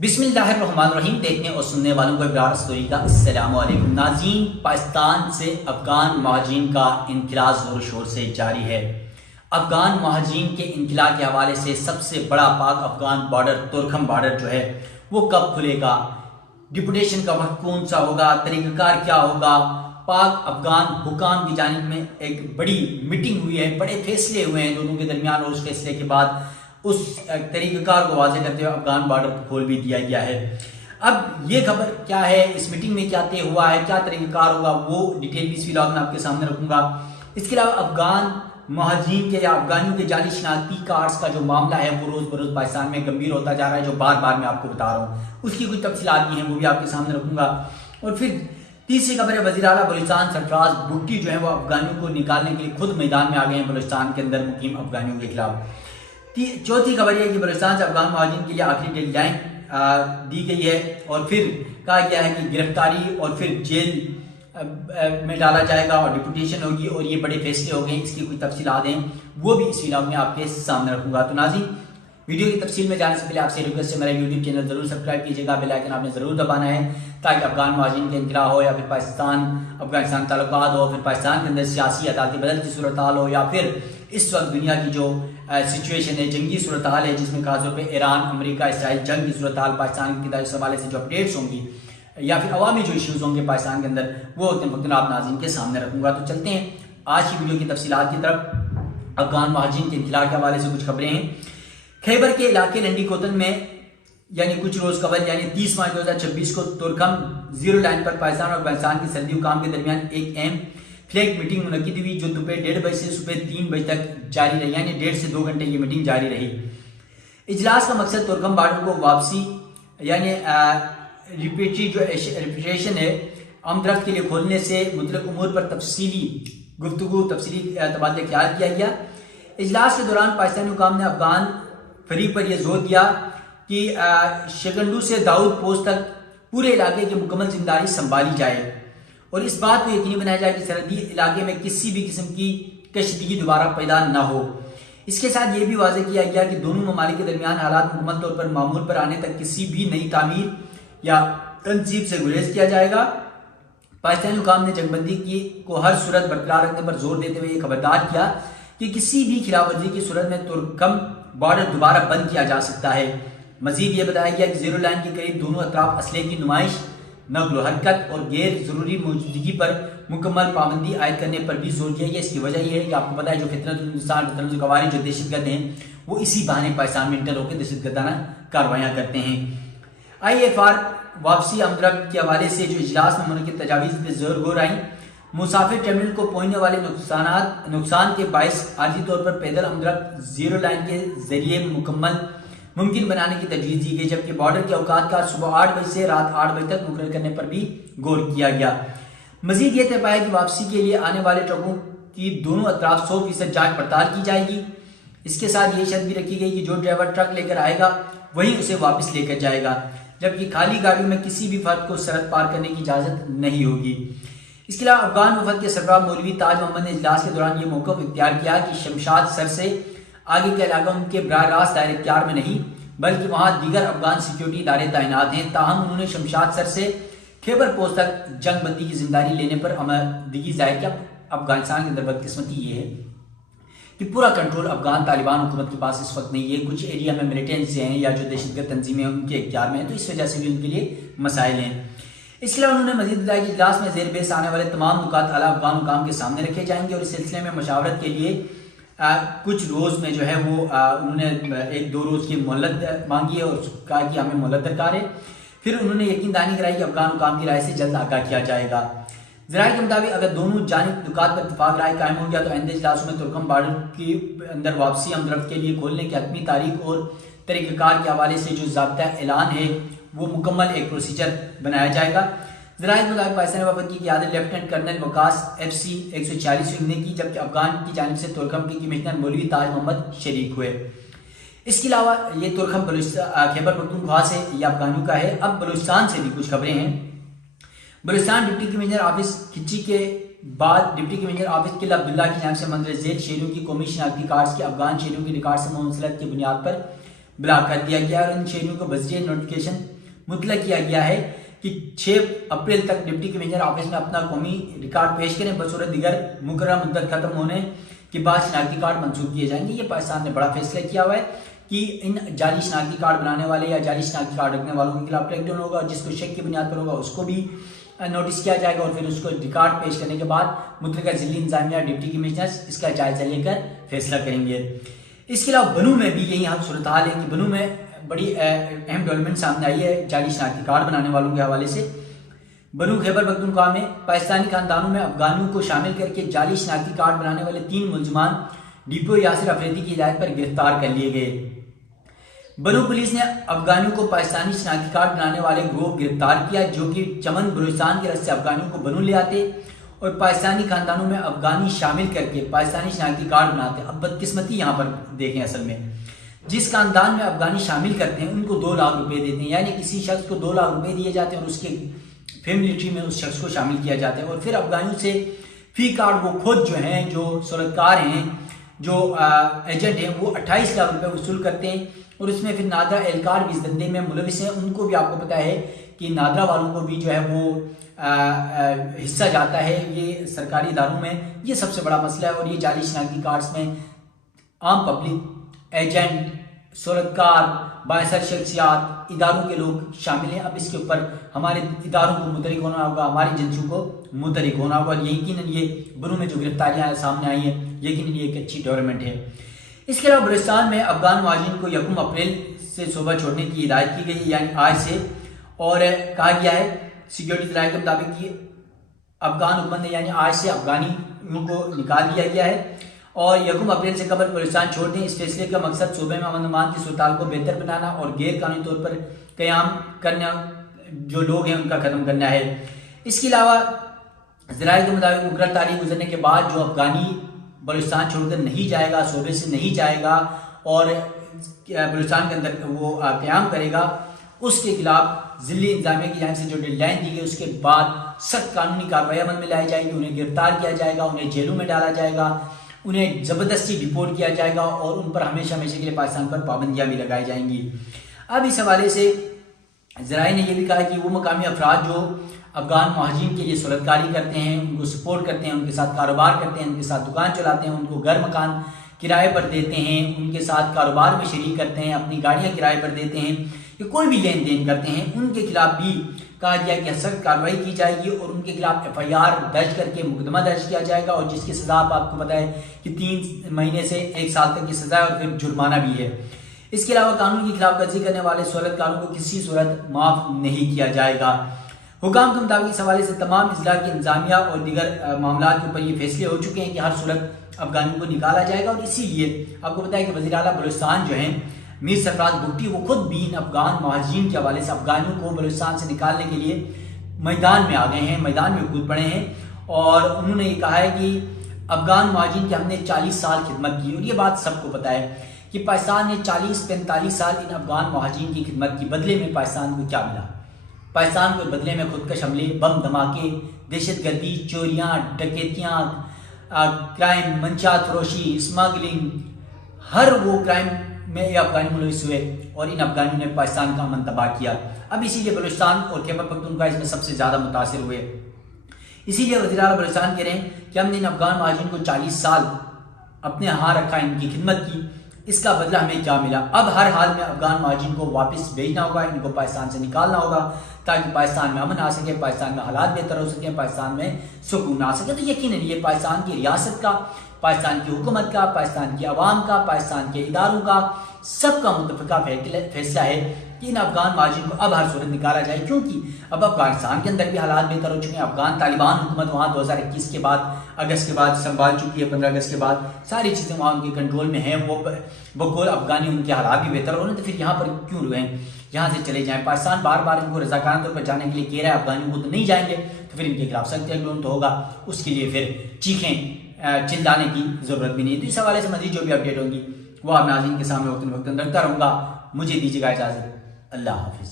بسم اللہ الرحمن الرحیم. دیکھنے اور سننے والوں کو ابرار اسٹوری کا السلام علیکم. ناظرین، پاکستان سے افغان مہاجرین کا انخلاء زور و شور سے جاری ہے. افغان مہاجرین کے انخلاء کے حوالے سے سب سے بڑا پاک افغان بارڈر تورخم بارڈر جو ہے وہ کب کھلے گا، ڈپوٹیشن کا وقت کون سا ہوگا، طریقہ کار کیا ہوگا. پاک افغان حکام کی جانب میں ایک بڑی میٹنگ ہوئی ہے، بڑے فیصلے ہوئے ہیں دونوں کے درمیان، اور اس فیصلے کے بعد اس طریقہ کار کو واضح کرتے ہوئے افغان بارڈر کو کھول بھی دیا گیا ہے. اب یہ خبر کیا ہے، اس میٹنگ میں کیا طے ہوا ہے، کیا طریقہ کار ہوگا، وہ ڈیٹیل بھی اس ویلاگ میں آپ کے سامنے رکھوں گا. اس کے علاوہ افغان مہاجرین کے یا افغانیوں کے جعلی شناختی کارڈز کا جو معاملہ ہے وہ روز بروز پاکستان میں گمبھیر ہوتا جا رہا ہے، جو بار بار میں آپ کو بتا رہا ہوں. اس کی کچھ تفصیلات بھی ہیں، وہ بھی آپ کے سامنے رکھوں گا. اور پھر تیسری خبر ہے، وزیر اعلیٰ بلوچستان سرفراز بھٹی جو ہے وہ افغانیوں کو نکالنے کے لیے خود میدان میں آ گئے ہیں بلوچستان کے اندر مقیم افغانیوں کے خلاف. چوتھی خبر یہ ہے کہ بلوچستان سے افغان مہاجرین کے لیے آخری ڈیڈ لائن دی گئی ہے، اور پھر کہا گیا ہے کہ گرفتاری اور پھر جیل میں ڈالا جائے گا اور ڈپوٹیشن ہوگی، اور یہ بڑے فیصلے ہو گئے ہیں. اس کی کچھ تفصیلات ہیں، وہ بھی اس ویلاگ میں آپ کے سامنے رکھوں گا. تو ناظرین، ویڈیو کی تفصیل میں جانے سے پہلے آپ سے ریکویسٹ ہے، میرا یوٹیوب چینل ضرور سبسکرائب کیجیے گا، بیل آئیکن آپ نے ضرور دبانا ہے تاکہ افغان مہاجرین کے انخلاء ہو، یا پھر پاکستان افغانستان تعلقات ہو، پھر پاکستان کے اندر سیاسی عدالتی بدل کی صورتحال ہو، یا پھر اس وقت دنیا کی جو سچویشن ہے، جنگی صورتحال ہے، جس میں خاص طور پہ ایران امریکہ اسرائیل جنگ کی صورتحال پاکستان کے حوالے سے جو اپڈیٹس ہوں گی، یا پھر عوامی جو ایشوز ہوں گے پاکستان کے اندر، وہ وقتاً آپ ناظرین کے سامنے رکھوں گا. تو چلتے ہیں آج کی ویڈیو کی تفصیلات کی طرف. افغان مہاجرین کے انخلاء کے حوالے سے کچھ خبریں ہیں. خیبر کے علاقے لنڈی کوتن میں یعنی کچھ روز قبل یعنی 30 مارچ 2026 کو تورخم زیرو لائن پر پاکستان اور افغانستان کی سرحدی حکام کے درمیان ایک اہم فلیگ میٹنگ منعقد ہوئی، جو دوپہر 1:30 بجے سے صبح 3 بجے تک جاری رہی، یعنی 1.5 سے 2 گھنٹے یہ میٹنگ جاری رہی. اجلاس کا مقصد تورخم بارڈر کو واپسی یعنی ریپیٹیشن ہے امدرفت کے لیے کھولنے سے متعلق امور پر تفصیلی تبادلہ خیال کیا گیا. اجلاس کے دوران پاکستانی حکام نے افغان فریق پر یہ زور دیا کہ شکنڈو سے داؤد پوسٹ تک پورے علاقے کی مکمل ذمہ داری سنبھالی جائے، اور اس بات کو یقینی بنایا جائے کہ سرحدی علاقے میں کسی بھی قسم کی کشیدگی دوبارہ پیدا نہ ہو. اس کے ساتھ یہ بھی واضح کیا گیا کہ دونوں ممالک کے درمیان حالات مکمل طور پر معمول پر آنے تک کسی بھی نئی تعمیر یا تنصیب سے گریز کیا جائے گا. پاکستانی حکام نے جنگ بندی کو ہر صورت برقرار رکھنے پر زور دیتے ہوئے یہ خبردار کیا کہ کسی بھی خلاف ورزی کی صورت میں تورخم بارڈر دوبارہ بند کیا جا سکتا ہے. مزید یہ بتایا گیا کہ زیرو لائن کے قریب دونوں اطراف اسلحے کی نمائش، نقل و حرکت اور غیر ضروری موجودگی پر مکمل پابندی عائد کرنے پر بھی زور دیا گیا. اس کی وجہ یہ ہے کہ آپ کو پتا ہے جو فطرت ہندوستان قواری جو دہشت گرد ہیں وہ اسی بہانے پاکستان میں انٹر ہو کے دہشت گردانہ کاروائیاں کرتے ہیں. آئی ایف آر واپسی امدرفت کے حوالے سے جو اجلاس میں منعقد تجاویز پہ زور گور آئیں. مسافر ٹرمینل کو پہنچنے والے نقصان کے باعث عارضی طور پر پیدل امدرفت زیرو لائن کے ذریعے ممکن بنانے کی تجویز دی گئی، جبکہ بارڈر کے اوقات کا صبح 8 بجے سے رات 8 بجے تک مقرر کرنے پر بھی غور کیا گیا. مزید یہ طے پایا کہ واپسی کے لیے آنے والے ٹرکوں کی دونوں اطراف 100% جانچ پڑتال کی جائے گی. اس کے ساتھ یہ شرط بھی رکھی گئی کہ جو ڈرائیور ٹرک لے کر آئے گا وہی اسے واپس لے کر جائے گا، جبکہ خالی گاڑیوں میں کسی بھی فرد کو سرحد پار کرنے کی اجازت نہیں ہوگی. اس کے علاوہ افغان وفد کے سربراہ مولوی تاج محمد نے اجلاس کے دوران یہ موقف اختیار کیا کہ شمشاد سر سے آگے کا علاقہ ان کے براہ راست دائرہ اختیار میں نہیں، بلکہ وہاں دیگر افغان سیکیورٹی ادارے تعینات ہیں. تاہم انہوں نے شمشاد سر سے خیبر پوسٹ تک جنگ بندی کی ذمہ داری لینے پر آمادگی ظاہر کیا. افغانستان کے اندر بدقسمتی یہ ہے کہ پورا کنٹرول افغان طالبان حکومت کے پاس اس وقت نہیں ہے. کچھ ایریا میں ملیٹنٹس ہیں یا جو دہشت گرد تنظیمیں ان کے اختیار میں ہیں، تو اس وجہ سے بھی ان کے لیے مسائل ہیں. اس کے علاوہ انہوں نے مزید بتایا کہ اجلاس میں زیر بحث آنے والے تمام نکات اعلیٰ افغان حکام کے سامنے رکھے جائیں گے، اور اس سلسلے میں مشاورت کے لیے کچھ روز میں جو ہے وہ انہوں نے 1-2 روز کی مہلت مانگی ہے، اور کہا کہ ہمیں مہلت درکار ہے. پھر انہوں نے یقین دہانی کرائی کہ افغان حکام کی رائے سے جلد آگاہ کیا جائے گا. ذرائع کے مطابق اگر دونوں جانب نکات پر اتفاق رائے قائم ہو گیا تو آئندہ اجلاسوں میں تورخم بارڈر کے اندر واپسی امدرفت کے لیے کھولنے کی حتمی تاریخ اور طریقہ کار کے حوالے سے جو ضابطہ اعلان ہے وہ مکمل ایک پروسیجر بنایا جائے گا. ذرائع کے مطابق پاکستانی وفد کی قیادت لیفٹیننٹ کرنل وقاص FC 146 نے کی، جبکہ افغان کی جانب سے تورخم کے کمشنر مولوی تاج محمد شریک ہوئے. اس کے علاوہ یہ تورخم خیبر پختونخوا سے یا افغانیوں کا ہے. اب بلوچستان سے بھی کچھ خبریں ہیں. Balochistan deputy commissioner office Khichi کے بعد ڈپٹی کمشنر آفس قلعہ عبداللہ کی جانب سے مندرجہ ذیل شہریوں کی قومی شناختی کارڈز کے افغان شہریوں کے ریکارڈ سے منسلک کی بنیاد پر بلاک کر دیا گیا اور ان شہریوں کو بذریعہ نوٹیفیکیشن مطلع کیا گیا ہے کہ 6 اپریل تک ڈپٹی کمشنر آفس میں اپنا قومی ریکارڈ پیش کریں بصورت دیگر مقررہ مدت ختم ہونے کے بعد شناختی کارڈ منسوخ کیے جائیں گے۔ یہ پاکستان نے بڑا فیصلہ کیا ہوا ہے کہ ان جعلی شناختی کارڈ بنانے والے یا جعلی شناختی کارڈ رکھنے والوں کے خلاف کریک ڈاؤن ہوگا اور جس کو شک کی بنیاد پر ہوگا اس کو بھی نوٹس کیا جائے گا اور پھر اس کو ریکارڈ پیش کرنے کے بعد متعلقہ ضلعی انتظامیہ ڈپٹی کمشنرز اس کا جائزہ لے کر فیصلہ کریں گے۔ اس کے علاوہ بنوں میں بھی یہی صورتحال ہے کہ بنوں میں بڑی اہم ڈیولپمنٹ سامنے آئی ہے جعلی شناختی کارڈ بنانے والوں کے حوالے سے۔ بنو خیبر پختونخوا میں پاکستانی خاندانوں میں افغانیوں کو شامل کر کے جعلی شناختی کارڈ بنانے والے 3 ملزمان ڈپو یاسر افریدی کی ہدایت پر گرفتار کر لیے گئے۔ بنو پولیس نے افغانیوں کو پاکستانی شناختی کارڈ بنانے والے گروہ گرفتار کیا جو کہ چمن بلوچستان کے راستے سے افغانیوں کو بنو لے آتے اور پاکستانی خاندانوں میں افغانی شامل کر کے پاکستانی شناختی کارڈ بناتے۔ اب بدقسمتی یہاں پر دیکھیں، اصل میں جس خاندان میں افغانی شامل کرتے ہیں ان کو 2 لاکھ روپے دیتے ہیں، یعنی کسی شخص کو 2 لاکھ روپے دیے جاتے ہیں اور اس کے فیملی ٹری میں اس شخص کو شامل کیا جاتا ہے اور پھر افغانیوں سے فی کارڈ وہ خود جو ہیں جو سرکار ہیں جو ایجنٹ ہیں وہ 28 لاکھ روپے وصول کرتے ہیں اور اس میں پھر نادرا اہلکار بھی اس دھندے میں ملوث ہیں۔ ان کو بھی آپ کو پتا ہے کہ نادرا والوں کو بھی جو ہے وہ حصہ جاتا ہے یہ سرکاری اداروں میں۔ یہ سب سے بڑا مسئلہ ہے اور یہ جعلی شناختی کارڈز میں عام پبلک، ایجنٹ، سرکار، بااثر شخصیات، اداروں کے لوگ شامل ہیں۔ اب اس کے اوپر ہمارے اداروں کو متحرک ہونا ہوگا، ہماری ایجنسیوں کو متحرک ہونا ہوگا اور یقیناً یہ بنوں میں جو گرفتاریاں سامنے آئی ہیں یقیناً یہ ایک اچھی ڈیولپمنٹ ہے۔ اس کے علاوہ بلوچستان میں افغان مہاجرین کو 1 اپریل سے صوبہ چھوڑنے کی ہدایت کی گئی یعنی آج سے، اور کہا گیا ہے سیکیورٹی ذرائع کے مطابق کہ افغان حکومت نے یعنی آج سے افغانیوں کو نکال دیا گیا ہے اور 1 اپریل سے قبل بلوچستان چھوڑ دیں۔ اس فیصلے کا مقصد صوبے میں امن و امان کی صورتحال کو بہتر بنانا اور غیر قانونی طور پر قیام کرنا جو لوگ ہیں ان کا ختم کرنا ہے۔ اس کے علاوہ ذرائع کے مطابق مقررہ تاریخ گزرنے کے بعد جو افغانی بلوچستان چھوڑ کر نہیں جائے گا، صوبے سے نہیں جائے گا اور بلوچستان کے اندر وہ قیام کرے گا، اس کے خلاف ضلعی انتظامیہ کی جانب سے جو ڈیڈ لائن دی گئی اس کے بعد سخت قانونی کارروائی عمل میں لائی جائے گی، انہیں گرفتار کیا جائے گا، انہیں جیلوں میں ڈالا جائے گا، انہیں زبردستی ڈپورٹ کیا جائے گا اور ان پر ہمیشہ کے لیے پاکستان پر پابندیاں بھی لگائی جائیں گی۔ اب اس حوالے سے ذرائع نے یہ بھی کہا کہ وہ مقامی افراد جو افغان مہاجرین کے لیے صورتکاری کرتے ہیں، ان کو سپورٹ کرتے ہیں، ان کے ساتھ کاروبار کرتے ہیں، ان کے ساتھ دکان چلاتے ہیں، ان کو گھر مکان کرائے پر دیتے ہیں، ان کے ساتھ کاروبار میں شریک کرتے ہیں، اپنی گاڑیاں کرائے پر دیتے ہیں، یا کوئی بھی لین دین کرتے ہیں، ان کے خلاف بھی کہا گیا کہ سخت کارروائی کی جائے گی اور ان کے خلاف FIR درج کر کے مقدمہ درج کیا جائے گا اور جس کی سزا آپ کو پتہ ہے کہ 3 مہینے سے 1 سال تک کی سزا ہے اور پھر جرمانہ بھی ہے۔ اس کے علاوہ قانون کی خلاف ورزی کرنے والے صورتکاروں کو کسی صورت معاف نہیں کیا جائے گا۔ حکام کے مطابق اس حوالے سے تمام اضلاع کی انتظامیہ اور دیگر معاملات کے اوپر یہ فیصلے ہو چکے ہیں کہ ہر صورت افغانیوں کو نکالا جائے گا اور اسی لیے آپ کو پتہ ہے کہ وزیر اعلیٰ بلوچستان جو ہیں میر سرفراز بگٹی وہ خود بھی ان افغان مہاجرین کے حوالے سے افغانیوں کو بلوچستان سے نکالنے کے لیے میدان میں آ گئے ہیں، میدان میں کود پڑے ہیں اور انہوں نے یہ کہا ہے کہ افغان مہاجرین کی ہم نے 40 سال خدمت کی اور یہ بات سب کو پتہ ہے کہ پاکستان نے 40-45 سال ان افغان مہاجرین کی خدمت کی، بدلے میں پاکستان کو کیا ملا؟ پاکستان کو بدلے میں خودکش حملے، بم دھماکے، دہشت گردی، چوریاں، ڈکیتیاں، کرائم، منشیات فروشی، اسمگلنگ، ہر وہ کرائم میں یہ افغانی ملوث ہوئے اور ان افغانیوں نے پاکستان کا امن تباہ کیا۔ اب اسی لیے بلوچستان اور خیبر پختونخوا اس میں سب سے زیادہ متاثر ہوئے، اسی لیے وزیر اعلیٰ بلوچستان کہہ رہے ہیں کہ ہم نے ان افغان مہاجرین کو 40 سال اپنے ہاں رکھا، ان کی خدمت کی، اس کا بدلہ ہمیں کیا ملا؟ اب ہر حال میں افغان مہاجرین کو واپس بھیجنا ہوگا، ان کو پاکستان سے نکالنا ہوگا تاکہ پاکستان میں امن آ سکے، پاکستان کا حالات بہتر ہو سکے، پاکستان میں سکون آ سکے۔ تو یقیناً یہ پاکستان کی ریاست کا، پاکستان کی حکومت کا، پاکستان کی عوام کا، پاکستان کے اداروں کا، سب کا متفقہ فیصلہ ہے کہ ان افغان مہاجرین کو اب ہر صورت نکالا جائے، کیونکہ اب افغانستان کے اندر بھی حالات بہتر ہو چکے ہیں۔ افغان طالبان حکومت وہاں 2021 کے بعد، اگست کے بعد سنبھال چکی ہے، 15 اگست کے بعد ساری چیزیں وہاں ان کے کنٹرول میں ہیں، وہ بقول افغانی ان کے حالات بھی بہتر ہو رہے ہیں، تو پھر یہاں پر کیوں رہیں، یہاں سے چلے جائیں۔ پاکستان بار بار ان کو رضاکارانہ طور پر جانے کے لیے کہہ رہا ہے، افغانیوں کو تو نہیں جائیں گے، تو پھر ان کے خلاف سخت ایکشن تو ہوگا، اس کے لیے پھر چیخیں چلانے کی ضرورت بھی نہیں۔ تو اس حوالے سے مزید جو بھی اپڈیٹ ہوگی وہ آپ ناظرین کے سامنے وقت رکھتا رہوں گا۔ مجھے دیجیے گا اجازت، اللہ حافظ۔